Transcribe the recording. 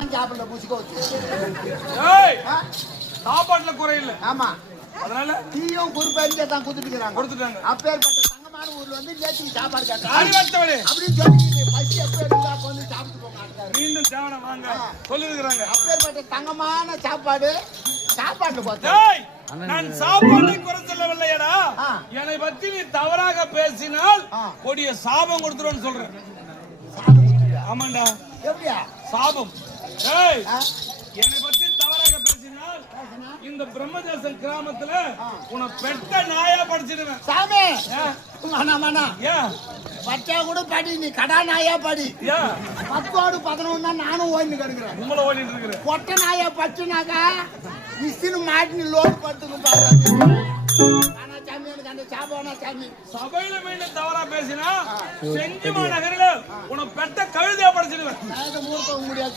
தான் சாப்பிடல புசிக்க வச்சு. சாப்பாட்டுல குறை இல்ல. ஆமா, அதனால டீயும் குறிப்பறிஞ்சே தான் கொடுத்துட்டாங்க. அப்பேற்பட்ட தங்கமான ஊர்ல வந்து நேற்றுக்கு சாப்பாடு கேட்டா அப்படின்னு சொல்லி பசி எப்ப இருந்தா வந்து சாப்பிட்டு போங்க. மீண்டும் தேவனை வாங்க சொல்லிருக்கிறாங்க. அப்பேற்பட்ட தங்கமான சாப்பாடு சாப்பாட்டுல பார்த்தா நான் சாப்பாட்டை குறை சொல்லவில்லையடா. என்னை பத்தி நீ தவறாக பேசினால் கொடிய சாபம் கொடுத்துருன்னு சொல்றேன். ஆமாண்டா. எப்படியா சாபம்? என்னை பத்தி தவறாக பேசினால் இந்த பிரம்மதேசம் கிராமத்துல உன்னை பெட்ட நாயா படிச்சிடுவேன். சாமி பச்சா கூட படி, நீ கடா நாயா படி. 10 11 நானும் ஓடிட்டு கிடக்குறேன். உங்களை ஓடிட்டு இருக்கிறேன். பொட்டை நாயா பச்சுனாக்கா மிஷின் மாட்டி லோடு படுத்துக்கும் பாருங்க. சபையில மீண்டும் தவறா பேசினா செஞ்சிமா நகரில் உன பெட்ட கழுதையா படிச்சிடுவேன். முடியாது.